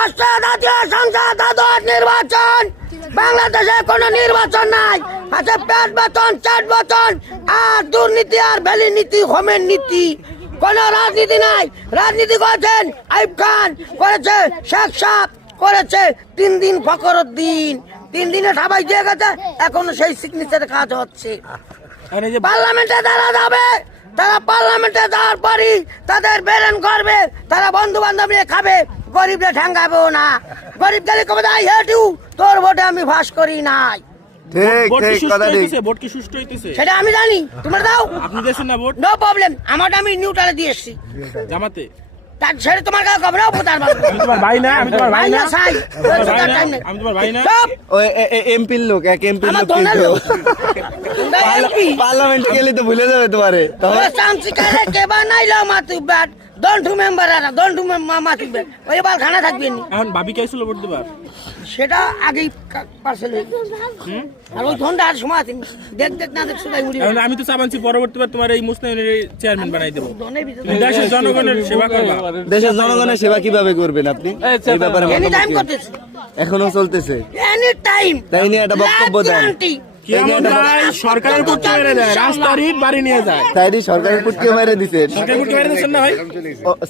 আসছে জাতীয় সংসদ নির্বাচন। বাংলাদেশে কোনো নির্বাচন নাই, আছে 5 বছর 4 বছর আর দুর্নীতি আর ভ্যালি নীতি, হোমের নীতি, কোন রাজনীতি নাই। রাজনীতি করেছেন আইয়ুব খান, করেছে শেখ সাহেব, করেছে 3 দিন ফখরুদ্দিন, 3 দিনে সবাই দিয়ে গেছে, এখনো সেই সিগনেচারে কাজ হচ্ছে। পার্লামেন্টে যারা যাবে, তারা পার্লামেন্টে যাওয়ার পরই তাদের বেরেন করবে, তারা বন্ধু বান্ধব নিয়ে খাবে, গরিবরা ঠ্যাঙ্গাবেও না। গরিব গেলে কবে আই হেট ইউ, তোর ভোটে আমি ফাঁস করি নাই। সেটা আমি জানি, তোমরা দাও। আপনি দেশের না ভোট? নো প্রবলেম, আমারটা আমি নিউট্রালে দিয়ে এসছি। জামাতে? তার ছেড়ে তোমার কাছে খবর নাও, তার আমি তোমার ভাই না, আমি তোমার ভাই না, আমি তোমার ভাই না। ওই এমপির লোক, এক এমপির আমার লোক দোনার লোক। পার্লামেন্টে গেলে তো ভুলে যাবে তোমারে। এখন ভাবি কেছিল ভোট দিবার? সেটা আগেই পার্সেল হয়ে গেছে। আর ওই ঘন্টা আর সময় আছে, দেখ না দেখ শুধাই মুড়ি। এখন আমি তো চাবানছি পরবর্তীবার তোমার এই মুসলিমের চেয়ারম্যান বানাই দেবো। দেশের জনগণের সেবা করবা। দেশের জনগণের সেবা কিভাবে করবেন আপনি? এই ব্যাপারে এনি টাইম করতেছে, এখনো চলতেছে, এনি টাইম। তাই নিয়ে একটা বক্তব্য দেন। সরকারের পুটকে মেরে দেয়, রাস্তার ইট বাড়ি নিয়ে যায়। তাই সরকারের পুটকে মেরে দিচ্ছেন, সরকারের পুটকে মেরে দিচ্ছেন না ভাই?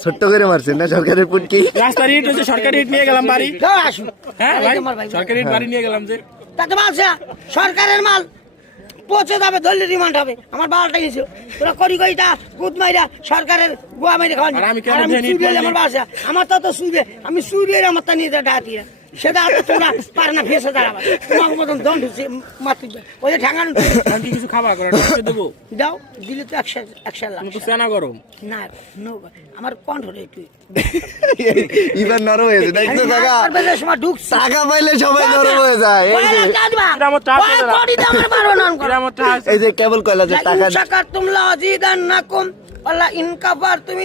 ছোট্ট করে মারছেন না সরকারের পুটকি? রাস্তার ইট হচ্ছে সরকারি ইট নিয়ে গেলাম বাড়ি। আসুন, হ্যাঁ ভাই, সরকারি ইট বাড়ি নিয়ে গেলাম যে। তাতে মালছে না, সরকারের মাল পচে যাবে, ধরলে রিমান্ড হবে। আমার বালটা গেছে, তোরা করি কইটা গুদ মাইরা সরকারের গোয়া মাইরে খাওয়ানি। আমার বাসা, আমার তো সুইবে, আমি সুইবে আমার তা নিয়ে ডাকিয়ে সেটা তোমরা পারে না ফেসে দাঁড়াবা, তোমার মতন দণ্ড মারতে ওই যে ঠ্যাঙ্গানো। আমি কিছু খাবার দেবো দাও, দিলে তো 100 লাখ। চেনা গরম না, আমার কণ্ঠটা একটু এবার নরম হয়েছে, দেখছো টাকা সময় ঢুকছে, টাকা পাইলে সবাই নরম হয়ে যায়। এই যে কেবল কয়লা যে টাকা তোমরা অজিদান না কম আল্লাহ ইনকাবার তুমি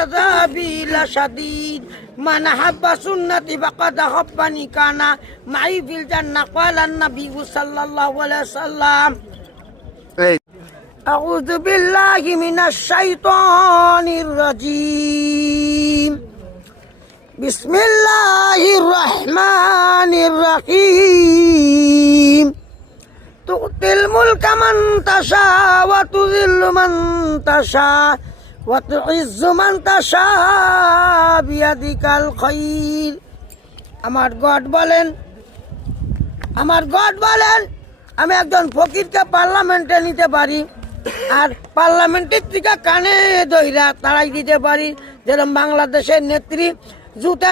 আযাবিলা শাদীদ মান হাব্বা সুন্নতি ফাকাদ হাব্বানি কানা মাই ফিল জান্নাহ ক্বালা নবী সাল্লাল্লাহু আলাইহি ওয়াসাল্লাম। আউযু বিল্লাহি মিনাশ শাইতানির রাজীম। বিসমিল্লাহির রহমানির রহিম। তুতিল মুলকা মান তাশা ওয়া তুযিল্লু মান তাশা ওয়া তুইজ্জু মান তাশা বিয়াদিকাল খায়র। আমার গড বলেন আমি একজন ফকিরকে পার্লামেন্টে নিতে পারি, আর পার্লামেন্টের থেকে কানে দইরা তাড়াই দিতে পারি, যেরকম বাংলাদেশের নেত্রী জুতা